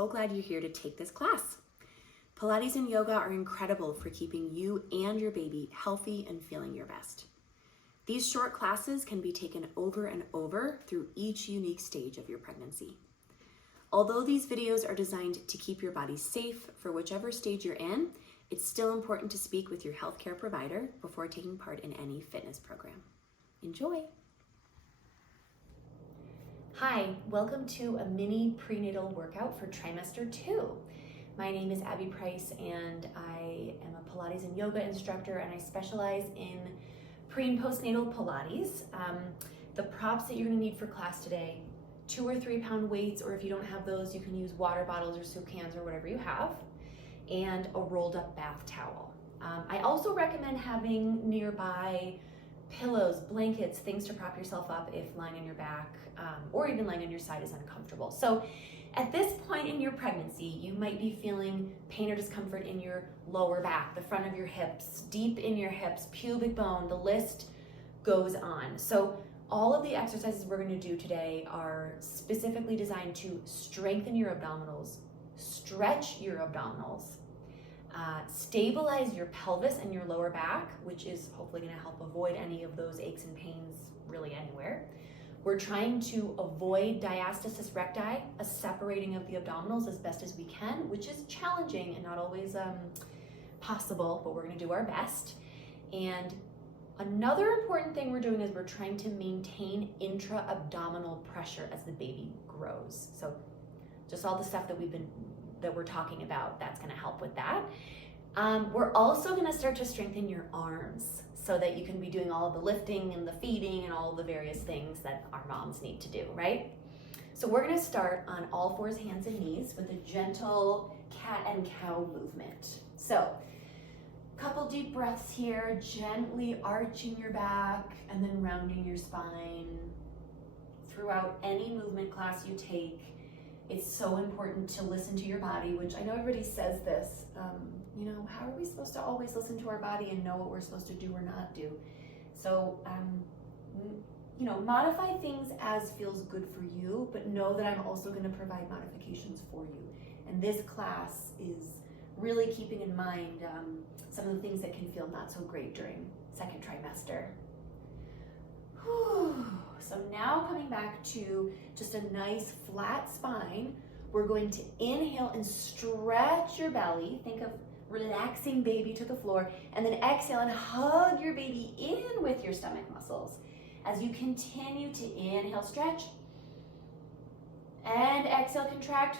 so glad you're here to take this class. Pilates and yoga are incredible for keeping you and your baby healthy and feeling your best. These short classes can be taken over and over through each unique stage of your pregnancy. Although these videos are designed to keep your body safe for whichever stage you're in, it's still important to speak with your healthcare provider before taking part in any fitness program. Enjoy! Hi, welcome to a mini prenatal workout for Trimester 2. My name is Abby Price and I am a Pilates and yoga instructor, and I specialize in pre and postnatal Pilates. The props that you're going to need for class today, 2 or 3 pound weights, or if you don't have those, you can use water bottles or soup cans or whatever you have, and a rolled up bath towel. I also recommend having nearby pillows, blankets, things to prop yourself up if lying on your back or even lying on your side is uncomfortable. So at this point in your pregnancy, you might be feeling pain or discomfort in your lower back, the front of your hips, deep in your hips, pubic bone, the list goes on. So all of the exercises we're going to do today are specifically designed to strengthen your abdominals, stretch your abdominals, stabilize your pelvis and your lower back, which is hopefully going to help avoid any of those aches and pains really anywhere. We're trying to avoid diastasis recti, a separating of the abdominals as best as we can, which is challenging and not always possible, but we're going to do our best. And another important thing we're doing is we're trying to maintain intra-abdominal pressure as the baby grows. So just all the stuff that we're talking about, that's going to help with that. We're also going to start to strengthen your arms so that you can be doing all of the lifting and the feeding and all the various things that our moms need to do, right? So we're going to start on all fours, hands and knees with a gentle cat and cow movement. So couple deep breaths here, gently arching your back and then rounding your spine. Throughout any movement class you take, it's so important to listen to your body, which I know everybody says this. How are we supposed to always listen to our body and know what we're supposed to do or not do? So, modify things as feels good for you, but know that I'm also going to provide modifications for you. And this class is really keeping in mind some of the things that can feel not so great during second trimester. Whew. So now coming back to just a nice flat spine, we're going to inhale and stretch your belly. Think of relaxing baby to the floor, and then exhale and hug your baby in with your stomach muscles. As you continue to inhale, stretch, and exhale, contract.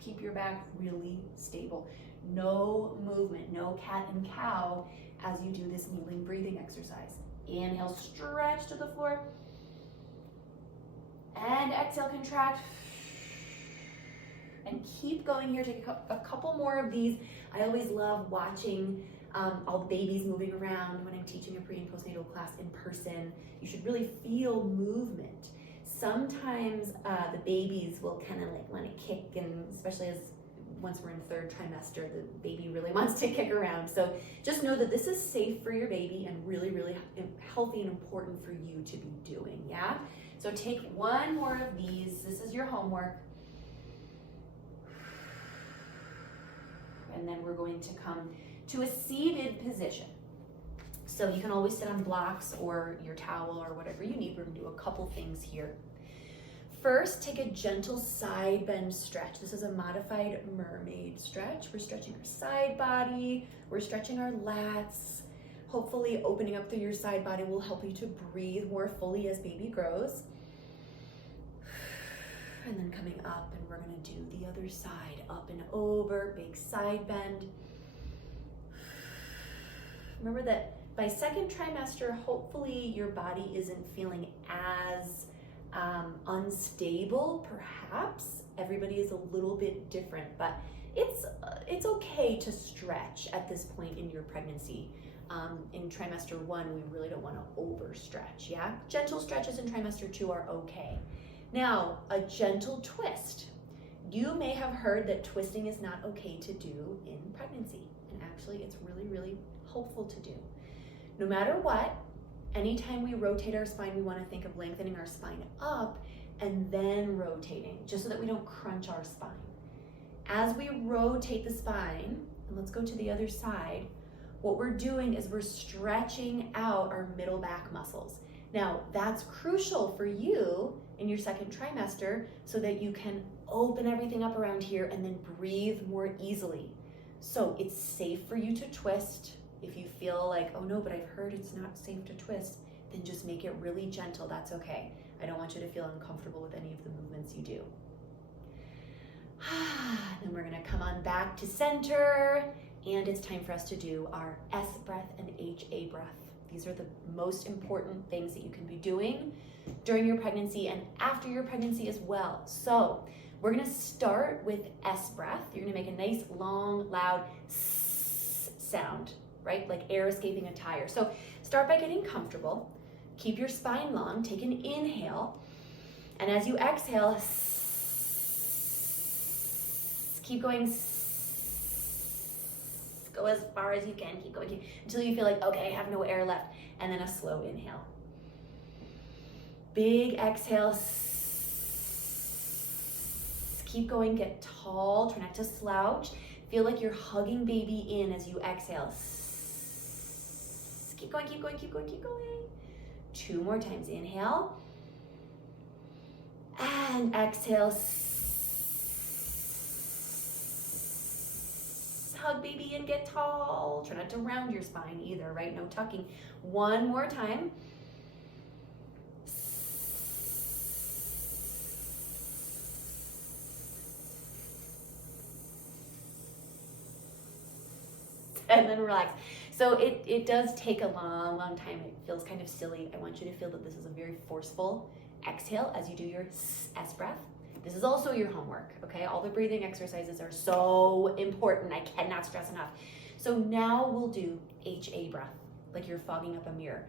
Keep your back really stable. No movement, no cat and cow as you do this kneeling breathing exercise. Inhale, stretch to the floor. And exhale, contract. And keep going here. Take a couple more of these. I always love watching all the babies moving around when I'm teaching a pre and postnatal class in person. You should really feel movement. Sometimes the babies will kind of like want to kick, and especially once we're in 3rd trimester, the baby really wants to kick around. So just know that this is safe for your baby and really, really healthy and important for you to be doing, yeah? So take one more of these. This is your homework. And then we're going to come to a seated position. So you can always sit on blocks or your towel or whatever you need. We're going to do a couple things here. First, take a gentle side bend stretch. This is a modified mermaid stretch. We're stretching our side body. We're stretching our lats. Hopefully opening up through your side body will help you to breathe more fully as baby grows. And then coming up, and we're going to do the other side, up and over, big side bend. Remember that by 2nd trimester, hopefully your body isn't feeling as unstable, perhaps. Everybody is a little bit different, but it's okay to stretch at this point in your pregnancy. In trimester 1, we really don't want to overstretch, yeah? Gentle stretches in trimester 2 are okay. Now, a gentle twist. You may have heard that twisting is not okay to do in pregnancy, and actually it's really, really helpful to do. No matter what, anytime we rotate our spine, we want to think of lengthening our spine up and then rotating, just so that we don't crunch our spine. As we rotate the spine, and let's go to the other side, what we're doing is we're stretching out our middle back muscles. Now, that's crucial for you in your second trimester so that you can open everything up around here and then breathe more easily. So it's safe for you to twist. If you feel like, oh no, but I've heard it's not safe to twist, then just make it really gentle. That's okay. I don't want you to feel uncomfortable with any of the movements you do. Then we're gonna come on back to center, and it's time for us to do our S breath and HA breath. These are the most important things that you can be doing during your pregnancy and after your pregnancy as well. So we're gonna start with S breath. You're gonna make a nice, long, loud S sound, right? Like air escaping a tire. So start by getting comfortable. Keep your spine long, take an inhale. And as you exhale, keep going, go as far as you can, keep going until you feel like, okay, I have no air left. And then a slow inhale. Big exhale. Keep going, get tall, try not to slouch. Feel like you're hugging baby in as you exhale. Keep going, keep going, keep going, keep going. 2 more times, inhale. And exhale. Hug baby in, get tall. Try not to round your spine either, right? No tucking. 1 more time. And then relax. So it does take a long time. It feels kind of silly. I want you to feel that this is a very forceful exhale as you do your S breath. This is also your homework, okay? All the breathing exercises are so important. I cannot stress enough. So now we'll do HA breath, like you're fogging up a mirror.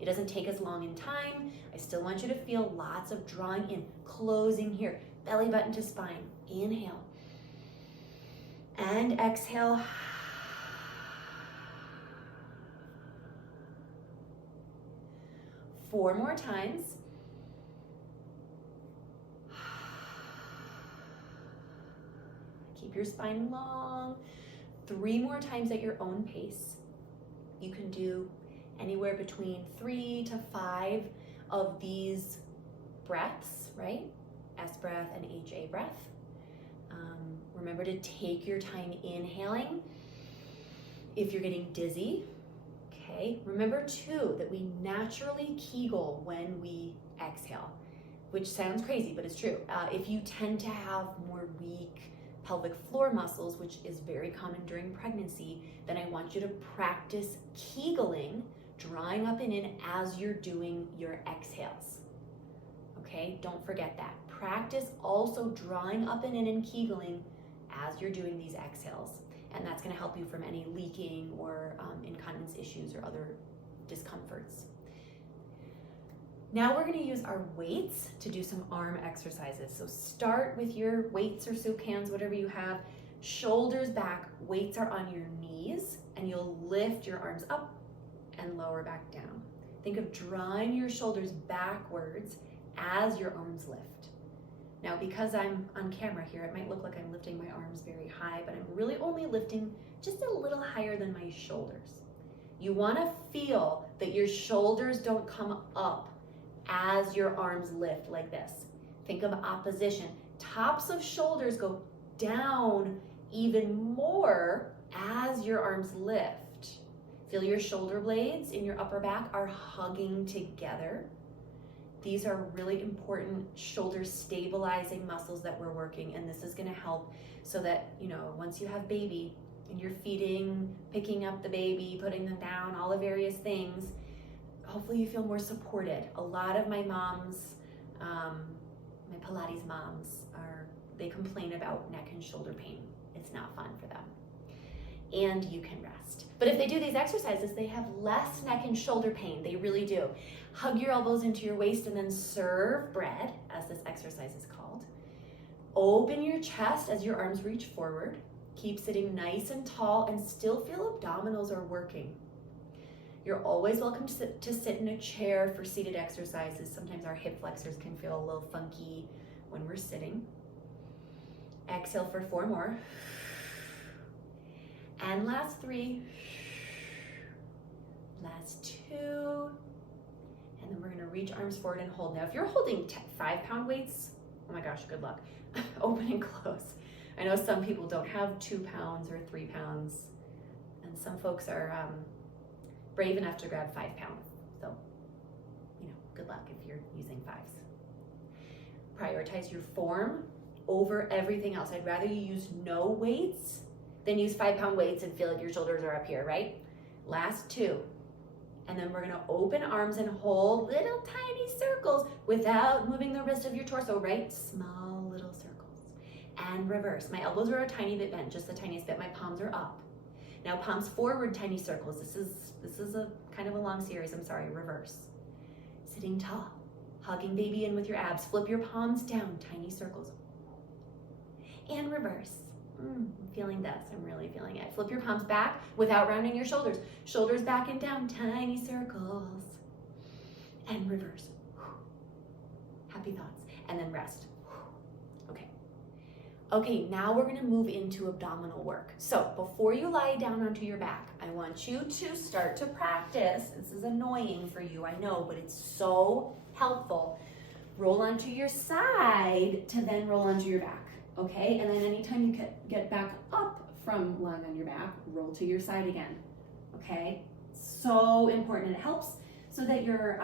It doesn't take as long in time. I still want you to feel lots of drawing in, closing here, belly button to spine. Inhale. And exhale. 4 more times. Keep your spine long. 3 more times at your own pace. You can do anywhere between 3 to 5 of these breaths, right? S breath and HA breath. Remember to take your time inhaling. If you're getting dizzy, okay. Remember too that we naturally Kegel when we exhale, which sounds crazy, but it's true. If you tend to have more weak pelvic floor muscles, which is very common during pregnancy, then I want you to practice Kegeling, drawing up and in as you're doing your exhales. Okay, don't forget that. Practice also drawing up and in and Kegeling as you're doing these exhales. And that's gonna help you from any leaking or incontinence issues or other discomforts. Now we're gonna use our weights to do some arm exercises. So start with your weights or soup cans, whatever you have. Shoulders back, weights are on your knees, and you'll lift your arms up and lower back down. Think of drawing your shoulders backwards as your arms lift. Now, because I'm on camera here, it might look like I'm lifting my arms very high, but I'm really only lifting just a little higher than my shoulders. You wanna feel that your shoulders don't come up as your arms lift like this. Think of opposition. Tops of shoulders go down even more as your arms lift. Feel your shoulder blades in your upper back are hugging together. These are really important shoulder stabilizing muscles that we're working, and this is gonna help so that, you know, once you have baby and you're feeding, picking up the baby, putting them down, all the various things, hopefully you feel more supported. A lot of my moms, my Pilates moms, they complain about neck and shoulder pain. It's not fun for them. And you can rest. But if they do these exercises, they have less neck and shoulder pain. They really do. Hug your elbows into your waist and then serve bread, as this exercise is called. Open your chest as your arms reach forward. Keep sitting nice and tall and still feel abdominals are working. You're always welcome to sit in a chair for seated exercises. Sometimes our hip flexors can feel a little funky when we're sitting. Exhale for 4 more. And last 3. Last 2. And then we're gonna reach arms forward and hold. Now, if you're holding 5-pound weights, oh my gosh, good luck. Open and close. I know some people don't have 2 pounds or 3 pounds, and some folks are brave enough to grab 5 pounds. So, good luck if you're using 5s. Prioritize your form over everything else. I'd rather you use no weights than use 5-pound weights and feel like your shoulders are up here, right? Last 2. And then we're gonna open arms and hold little tiny circles without moving the rest of your torso, right? Small little circles. And reverse. My elbows are a tiny bit bent, just the tiniest bit. My palms are up. Now palms forward, tiny circles. This is a kind of a long series, I'm sorry. Reverse. Sitting tall. Hugging baby in with your abs. Flip your palms down, tiny circles. And reverse. I'm feeling this, I'm really feeling it. Flip your palms back without rounding your shoulders. Shoulders back and down, tiny circles. And reverse. Happy thoughts. And then rest. Okay, now we're gonna move into abdominal work. So before you lie down onto your back, I want you to start to practice. This is annoying for you, I know, but it's so helpful. Roll onto your side to then roll onto your back, okay? And then anytime you get back up from lying on your back, roll to your side again, okay? So important, and it helps so that you're,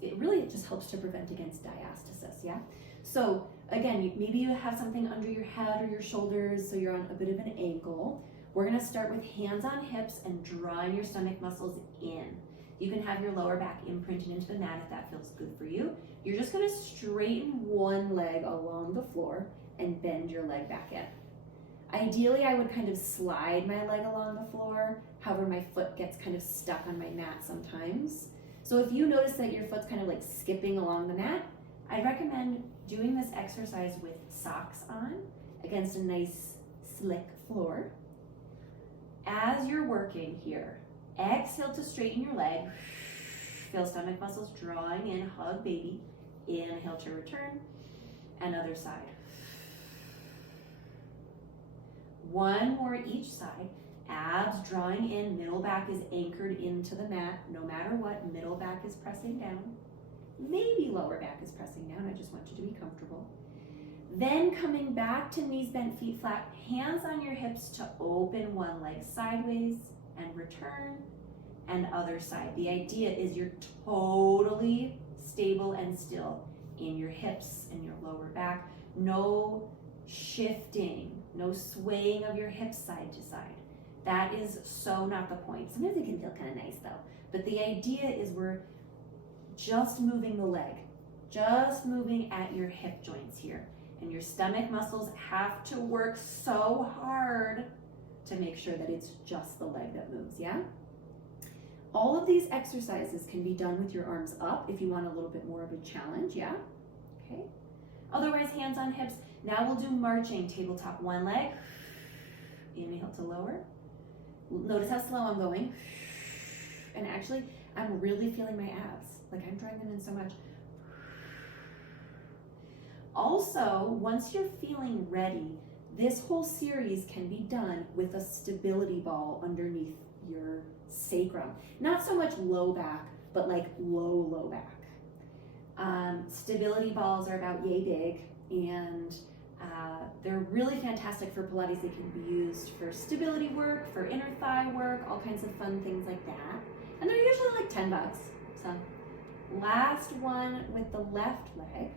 it just helps to prevent against diastasis, yeah? So again, maybe you have something under your head or your shoulders, so you're on a bit of an angle. We're gonna start with hands on hips and drawing your stomach muscles in. You can have your lower back imprinted into the mat if that feels good for you. You're just gonna straighten one leg along the floor and bend your leg back in. Ideally, I would kind of slide my leg along the floor. However, my foot gets kind of stuck on my mat sometimes. So if you notice that your foot's kind of like skipping along the mat, I recommend doing this exercise with socks on against a nice slick floor. As you're working here, exhale to straighten your leg. Feel stomach muscles drawing in, hug baby. Inhale to return, and other side. One more each side. Abs drawing in, middle back is anchored into the mat. No matter what, middle back is pressing down. Maybe lower back is pressing down. I just want you to be comfortable. Then coming back to knees bent, feet flat, hands on your hips to open one leg sideways and return, and other side. The idea is you're totally stable and still in your hips and your lower back. No shifting, no swaying of your hips side to side. That is so not the point. Sometimes it can feel kind of nice though. But the idea is we're just moving the leg, just moving at your hip joints here. And your stomach muscles have to work so hard to make sure that it's just the leg that moves, yeah? All of these exercises can be done with your arms up if you want a little bit more of a challenge, yeah? Okay. Otherwise, hands on hips. Now we'll do marching, tabletop, one leg. Inhale to lower. Notice how slow I'm going. And actually, I'm really feeling my abs. Like I'm drawing them in so much. Also, once you're feeling ready, this whole series can be done with a stability ball underneath your sacrum. Not so much low back, but like low back. Stability balls are about yay big, and they're really fantastic for Pilates. They can be used for stability work, for inner thigh work, all kinds of fun things like that. And they're usually like $10. So last one with the left leg.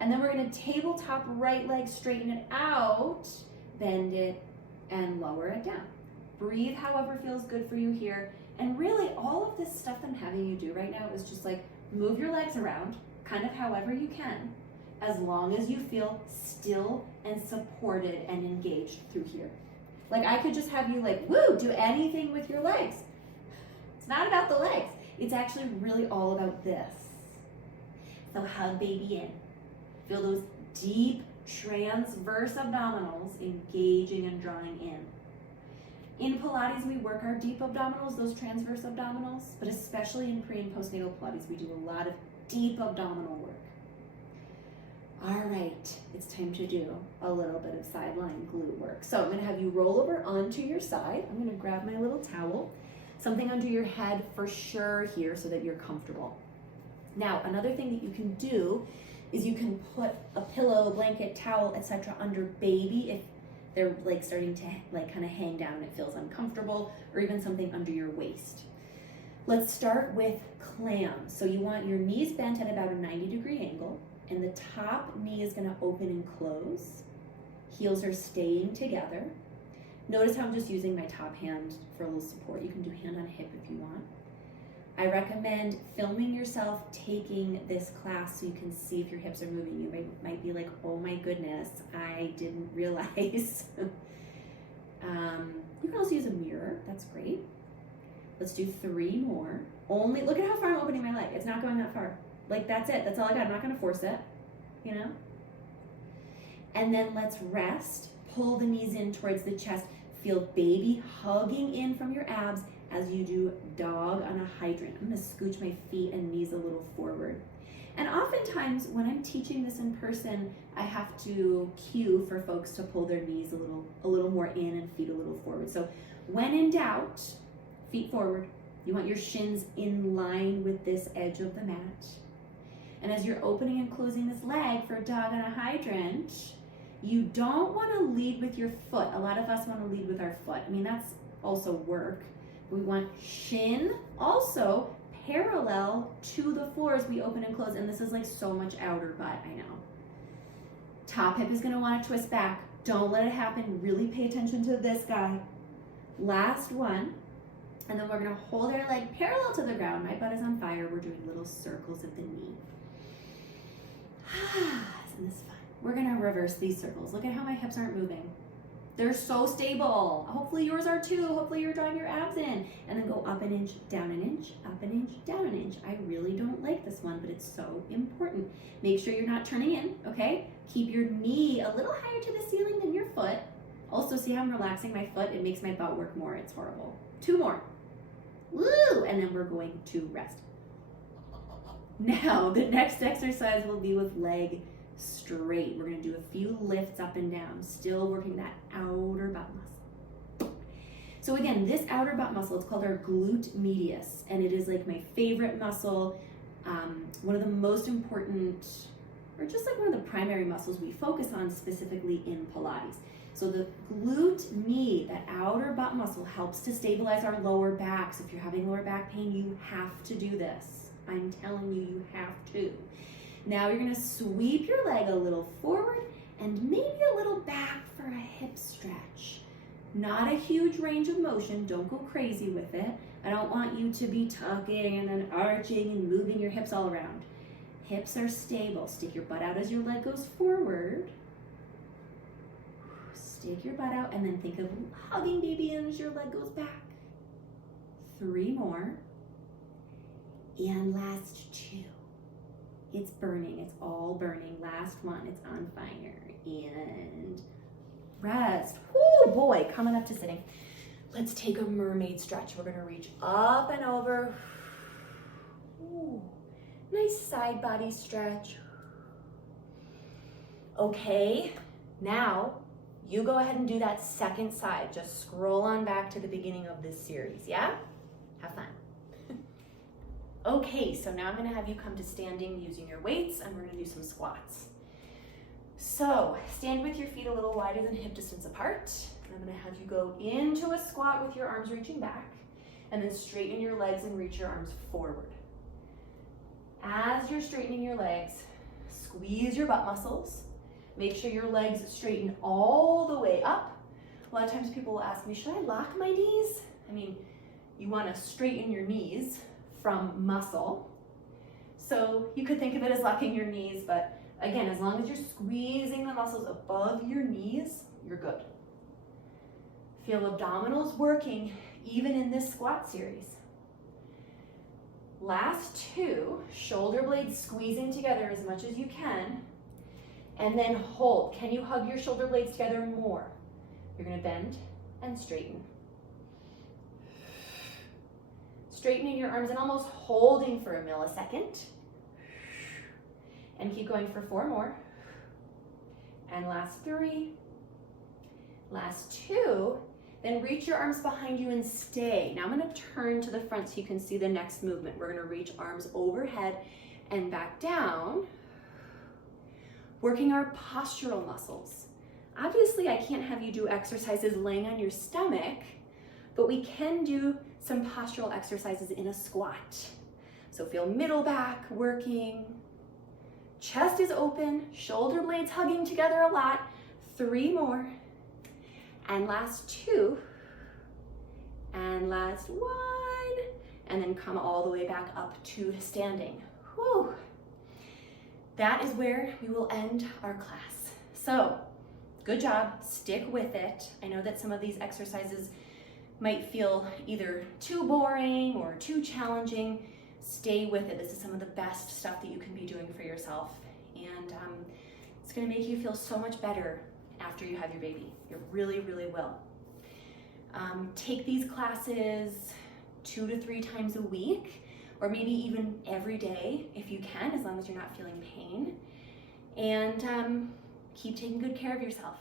And then we're gonna tabletop right leg, straighten it out, bend it, and lower it down. Breathe however feels good for you here. And really all of this stuff I'm having you do right now is just like move your legs around, kind of however you can, as long as you feel still and supported and engaged through here. Like I could just have you like, woo, do anything with your legs. It's not about the legs. It's actually really all about this. So hug baby in. Feel those deep transverse abdominals engaging and drawing in. In Pilates, we work our deep abdominals, those transverse abdominals, but especially in pre and postnatal Pilates, we do a lot of deep abdominal work. All right, it's time to do a little bit of sideline glute work. So I'm gonna have you roll over onto your side. I'm gonna grab my little towel, something under your head for sure here so that you're comfortable. Now, another thing that you can do is you can put a pillow, blanket, towel, etc. under baby if they're like starting to like kind of hang down and it feels uncomfortable, or even something under your waist. Let's start with clam. So you want your knees bent at about a 90-degree angle, and the top knee is gonna open and close. Heels are staying together. Notice how I'm just using my top hand for a little support. You can do hand on hip if you want. I recommend filming yourself taking this class so you can see if your hips are moving. You might be like, oh my goodness, I didn't realize. You can also use a mirror, that's great. Let's do 3 more. Only, look at how far I'm opening my leg. It's not going that far. Like that's it, that's all I got. I'm not gonna force it, you know? And then let's rest. Pull the knees in towards the chest. Feel baby hugging in from your abs as you do dog on a hydrant. I'm gonna scooch my feet and knees a little forward. And oftentimes when I'm teaching this in person, I have to cue for folks to pull their knees a little more in and feet a little forward. So when in doubt, feet forward. You want your shins in line with this edge of the mat. And as you're opening and closing this leg for dog on a hydrant, you don't want to lead with your foot. A lot of us want to lead with our foot. I mean, that's also work. We want shin also parallel to the floor as we open and close. And this is like so much outer butt, I know. Top hip is going to want to twist back. Don't let it happen. Really pay attention to this guy. Last one. And then we're going to hold our leg parallel to the ground. My butt is on fire. We're doing little circles at the knee. Isn't this fun? We're going to reverse these circles. Look at how my hips aren't moving. They're so stable. Hopefully yours are too. Hopefully you're drawing your abs in. And then go up an inch, down an inch, up an inch, down an inch. I really don't like this one, but it's so important. Make sure you're not turning in, okay? Keep your knee a little higher to the ceiling than your foot. Also, see how I'm relaxing my foot? It makes my butt work more. It's horrible. 2 more. Woo! And then we're going to rest. Now, the next exercise will be with leg straight. We're going to do a few lifts up and down, still working that outer butt muscle. So again, this outer butt muscle, it's called our glute medius, and it is like my favorite muscle, one of the most important, or just like one of the primary muscles we focus on specifically in Pilates. So the glute med, that outer butt muscle, helps to stabilize our lower back. So if you're having lower back pain, you have to do this. I'm telling you, you have to. Now you're gonna sweep your leg a little forward and maybe a little back for a hip stretch. Not a huge range of motion, don't go crazy with it. I don't want you to be tucking and then arching and moving your hips all around. Hips are stable. Stick your butt out as your leg goes forward. Stick your butt out and then think of hugging baby in as your leg goes back. 3 more. And last 2. It's burning, it's all burning. Last one, it's on fire. And rest. Whoo, boy, coming up to sitting. Let's take a mermaid stretch. We're gonna reach up and over. Ooh, nice side body stretch. Okay, now you go ahead and do that second side. Just scroll on back to the beginning of this series, yeah? Have fun. Okay, so now I'm gonna have you come to standing using your weights, and we're gonna do some squats. So stand with your feet a little wider than hip distance apart. And I'm gonna have you go into a squat with your arms reaching back, and then straighten your legs and reach your arms forward. As you're straightening your legs, squeeze your butt muscles. Make sure your legs straighten all the way up. A lot of times people will ask me, should I lock my knees? I mean, you wanna straighten your knees from muscle. So you could think of it as locking your knees, but again, as long as you're squeezing the muscles above your knees, you're good. Feel abdominals working even in this squat series. Last 2, shoulder blades squeezing together as much as you can, and then hold. Can you hug your shoulder blades together more? You're gonna bend and straighten. straightening your arms and almost holding for a millisecond. And keep going for 4 more. And last 3. Last 2. Then reach your arms behind you and stay. Now I'm gonna turn to the front so you can see the next movement. We're gonna reach arms overhead and back down, working our postural muscles. Obviously, I can't have you do exercises laying on your stomach, but we can do some postural exercises in a squat. So feel middle back working, chest is open, shoulder blades hugging together a lot. 3 more. And last 2. And last 1. And then come all the way back up to standing. Whew. That is where we will end our class. So, good job, stick with it. I know that some of these exercises might feel either too boring or too challenging. Stay with it. This is some of the best stuff that you can be doing for yourself. And it's gonna make you feel so much better after you have your baby. It really, really will. Take these classes 2 to 3 times a week, or maybe even every day if you can, as long as you're not feeling pain. And keep taking good care of yourself.